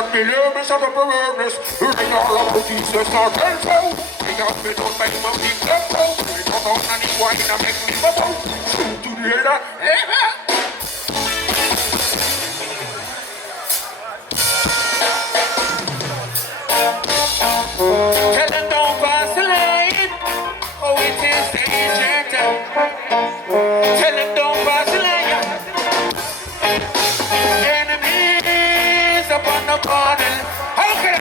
on the labels of the awareness. Ring all of the Jesus not helpful. They got me done by the mountain tempo. They come on and it's wine and make me bubble. Shoot to the leader. Tell them don't pass the line. Oh, it is danger time. Tell them don't pass the line. Enemies upon the corner. Okay.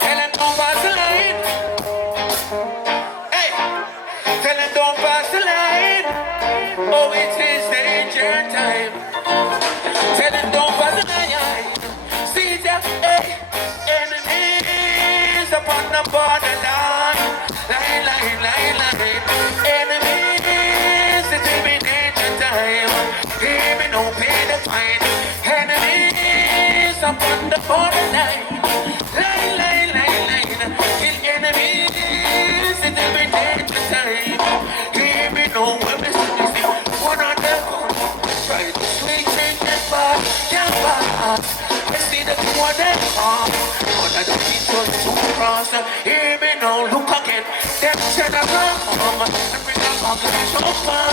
Tell them don't pass the line. Hey. Tell them don't pass the line. Oh, it is danger time. Tell them don't pass the line. See them, hey. Enemies upon the borderline. Line. Enemies, it will be danger time. Even no pay the fine. Enemies upon the borderline. Line. Kill enemies, it will be danger time. Even no weapons, one on the phone. Try to swing and pass, can't pass. I see the two of them come. But I don't need to cross. Hear me now, look again. Them said I come and bring a bucket of fun.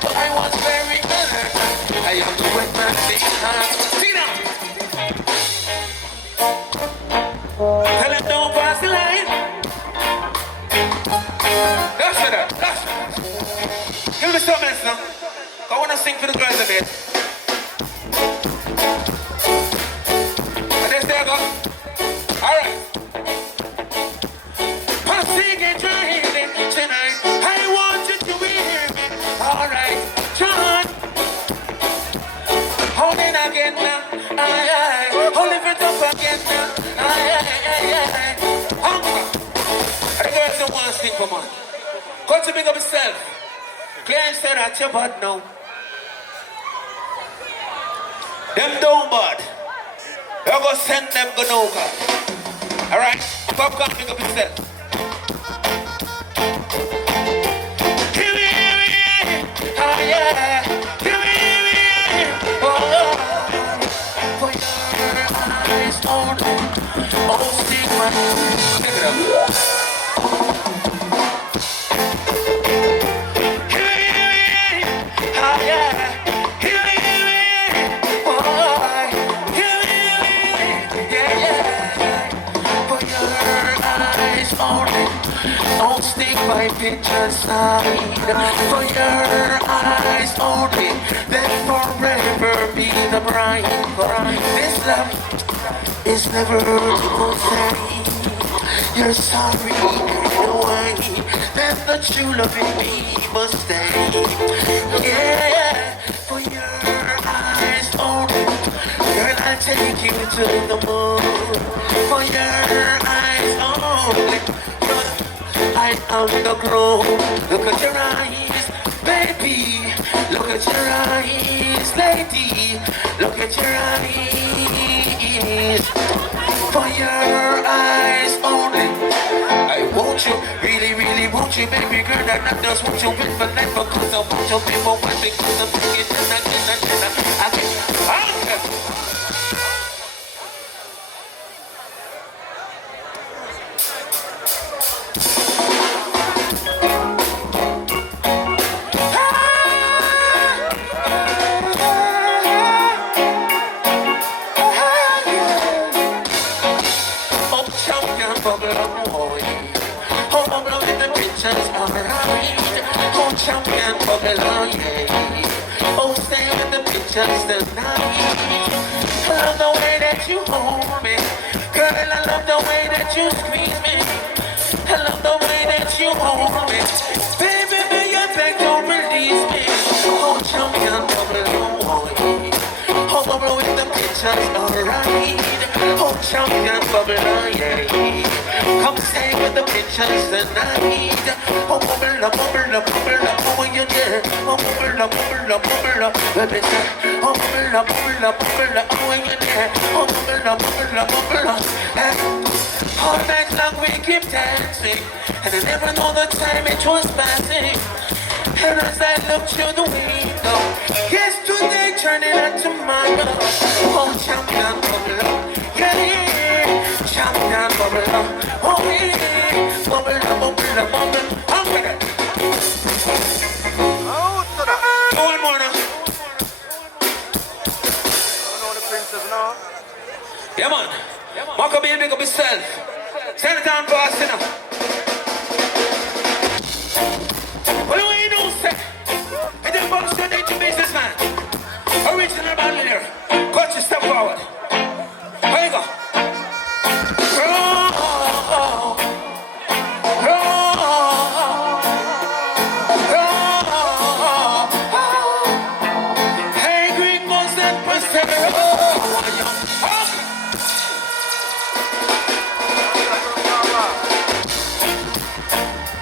But I was very alert. I am the wet man, see now. Tell them don't pass the line. That's it. Give me some minutes now. I want to sing for the girls a bit. And there go. All right. Passing and driving tonight. I want you to hear me. All right, John. Hold it again now. Aye. Hold it up again now. Aye. Hunger. The girls don't want to sing for man. Kutchie, big up yourself. Claire said at your butt now. Them don't bad. You're going to send them Ganoka. Alright? Popcorn, pick up yourself. Give me, oh yeah. Give me, oh. For your eyes only. Oh, stick my pick it up. Don't stick my picture side for your eyes only. Then forever be the bride. This love is never to say you're sorry, no way. Then the true love in me must stay. Yeah, for your eyes only. Girl, I'll take you to the moon. For your eyes only. I am the glow. Look at your eyes, baby. Look at your eyes, lady. Look at your eyes. For your eyes only. I want you, really want you, baby girl. I not just want you with for life, because I want you people want because I'm thinking champion Babylon, yeah. Oh, stay with the pictures tonight. I love the way that you hold me. Girl, I love the way that you squeeze me. I love the way that you hold me. Baby, you beg, don't release me. Oh, champion Babylon, yeah. Oh, Babylon with the pictures, alright. Oh, champion Babylon, yeah. Come stay with the pictures tonight. Oh, bubble up, oh, when you're there. Oh, bubble up, baby, oh, bubble up, oh, when you're there. Oh, bubble up, all night long we keep dancing, and I never know the time it was passing. And as I look through the window, yesterday turning into my love. Oh, champion bubble up. Yeah, yeah. Champion bubble up. Oh, yeah. Bubble up, bubble up, bubble up. I'm ready. One more now. Yeah, man. Mark up here, big up yourself. Send it down fast enough. What do we do, sir? And then box to the businessman. Original band leader. Kutchie, step forward. Here you go. Hey, Greek boys and Pastor.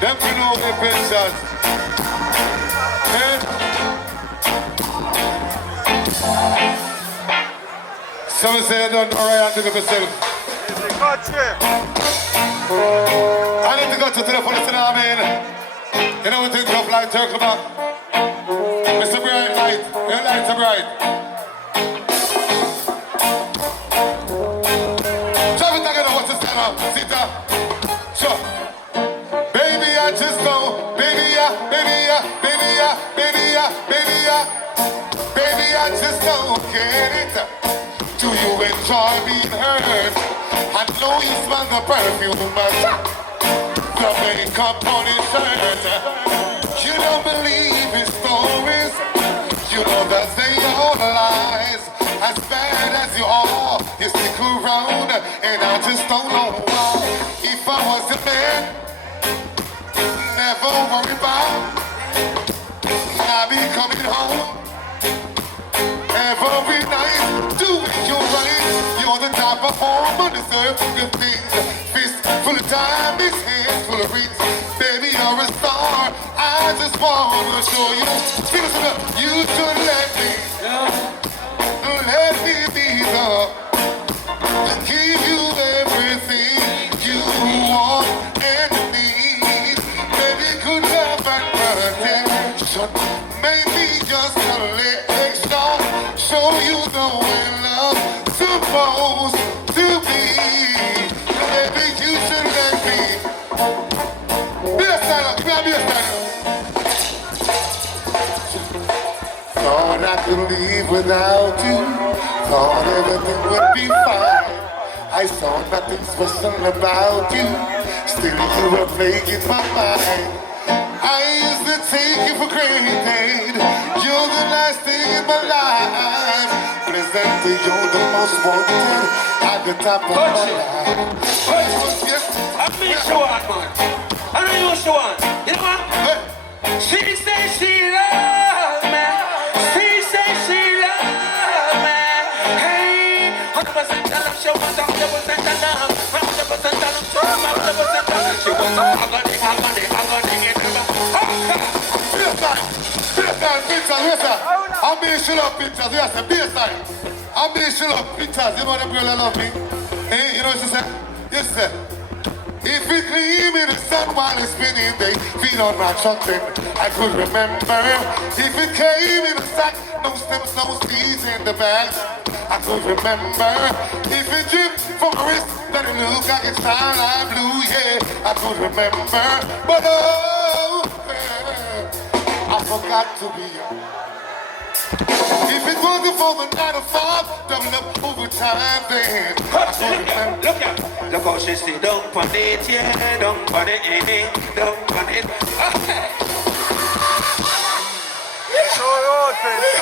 Them to know the pensions. Some say I don't know right to myself. I need to go to the police, you know what I mean? You know we think of like circle back. Mr. Bright Light, your lights are bright. Tell me again what's the stand up, sit up. Sure. Baby, I just know, baby, yeah, baby, yeah, baby, yeah, baby, yeah, baby, yeah. Baby, I just don't get it. Do you enjoy being hurt? I know you smell the perfume, but the makeup on his shirt. You don't believe his stories. You know that they all lies. As bad as you are, you stick around, and I just don't know why. If I was a man, never worry about I'll be coming home every night, doing you right. You're the type of woman deserve good things. Fist full of diamonds, hands full of rings. Baby, you're a star. I just wanna show you. You should let me be the give you everything you want and need. Baby, good love and protection. Maybe just a little extra. Show you the way love's supposed to be. Baby, you should let me be a stand-up. Give me a stand-up. Thought I could leave without you. Thought everything would be fine. I saw nothing special about you. Still you were playing my mind. I used to take you for granted. You're the last thing in my life. Presented, you're the most wanted. At the top of my life. Yes. I mean, show on, man. I know you show on. You know what? Hey. She says she loves me. She says she loves me. Hey, 100% tell them she wants 100% love. 100% tell them she wants 100% love. She wants agony. I'm being shut up pictures, yes, a baseline. I'm being shut up pictures, you know the girl that love me. Hey, you know what she said? Yes, sir. If we clean in the sun while it's spinning, they feed on my chocolate. I could remember. If it came in a sack, no stems, no seeds in the bag. I could remember. If it dripped from my wrist, then it looked like it's starlight blue, yeah. I could remember. But oh, I forgot to be young. If it wasn't for the 9 to 5, double up overtime then. Look out, look how she sit down on it, yeah, down on it, down on it. Show your own face.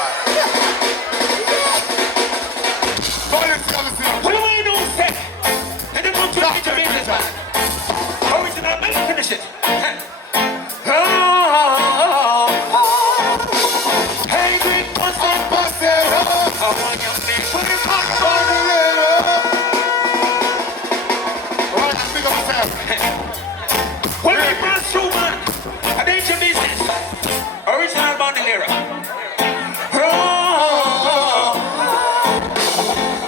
What do we do, sir? And then come to the business, man. Original, man, finish it. Hey, big boss, I want you to put it on the When we pass through, man, I did your business. Original bandolera.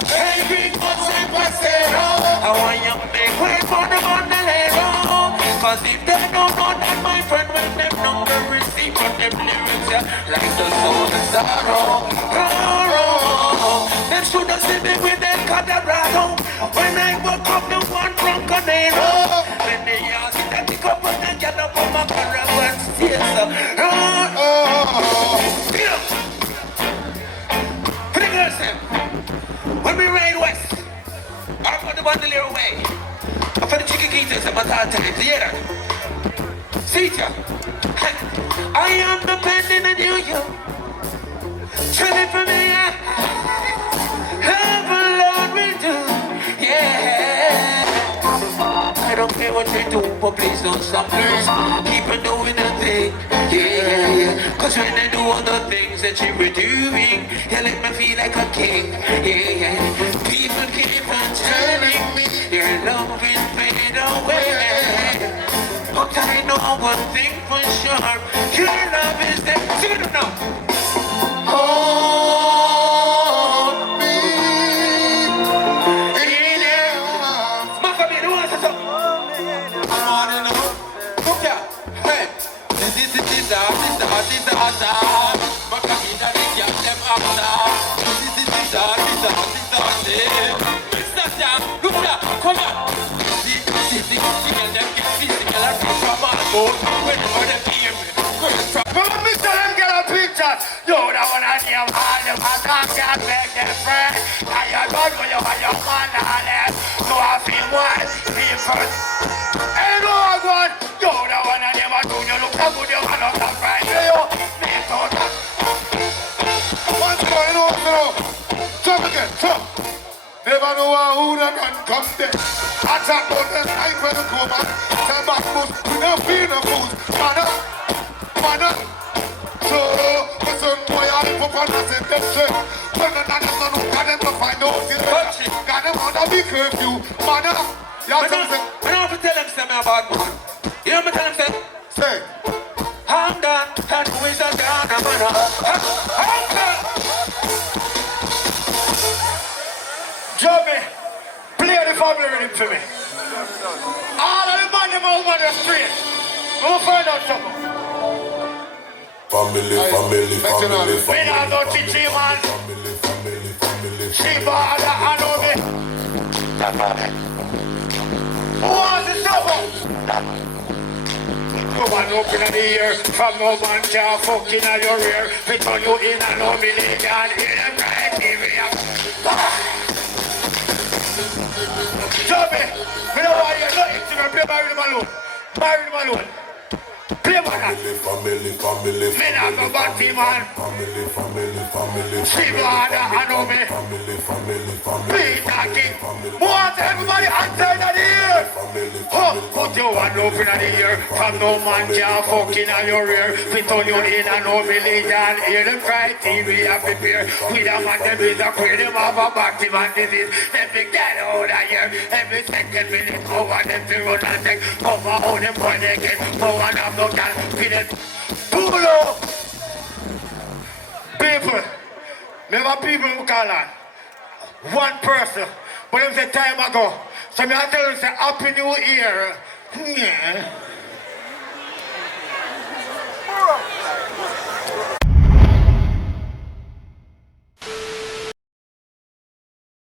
Hey, big boss, I want you to wait for the bandolera. Cause if they don't know that, my friend, when them know the receipt from them lyrics, like the soul of sorrow. should have seen me with that Colorado. When I woke up, the one from Canelo. When they asked me to pick up and I get up on my caravan stairs. Yeah. For the girls, them. When we ride west, I'm on the bandolier way. And for the chicken-eaters, I'm at all times. You hear that? See ya. I am depending on you. Try for me, have a Lord will do, yeah. I don't care what you do, but please don't stop, please. Keep on doing the thing, yeah. Cause when I do all the things that you were doing, you let me feel like a king, yeah. People keep on telling me your love will fade away. But I know one thing for sure, your love is there. Sing it now. Hold me in your arms. Maccabi, who wants to talk? I wanna know. Look here. Hey. This is Maccabi, that is your them after. This is Mr. Sam, look here. Come on. See, girl, them get physical and from our boat. When they hear me. Mr. Them get a picture. You the one I name all them and I can't make them friends. I don't know you and your man and them. So I feel one, feel first. Ain't no one. You the one I name and you look so good you and not a friend. You me so that. What's going on now? Jump again, jump. Never know who that can come there. Attack on the side when you come back. Tell back moves, we don't feel no fools. Man up. So, listen, boy, I live up on the same shit. When the nana no got them to find out the Kutchie. Got them on a big curfew. Man up. Y'all tell them. I don't have to tell them something about man. You know what I tell them say? Say. I'm done, and who is a done, I'm done. Joby, play the family rhythm for me. All of the man them over the street. We'll find out something. Family. We not go Kutchie, man. She bother and over. Who wants to suffer? Come on, open in the ear. From no man can fuck in your ear. We turn you in and no million can hear them right TV. Joby, we don't want you nothing to play by them alone. By them alone. Play by that. Family. Me not go back to man. Family. She bother and over. Please, Nittie. Want everybody outside of the ear. Put your one open in the ear. From no man can fuck in your ear. We turn you in and no million. Hear them cry TV and prepare. We don't want them is a queer. Them have a bactive and disease. Let me get out of here. Every second minute over them to run and take. Come on, them boy they get. No one have no time. Feel it. Pull up. People. Never people who call on. One person. But it was a time ago. So I tell you, say, Happy New Year. Yeah.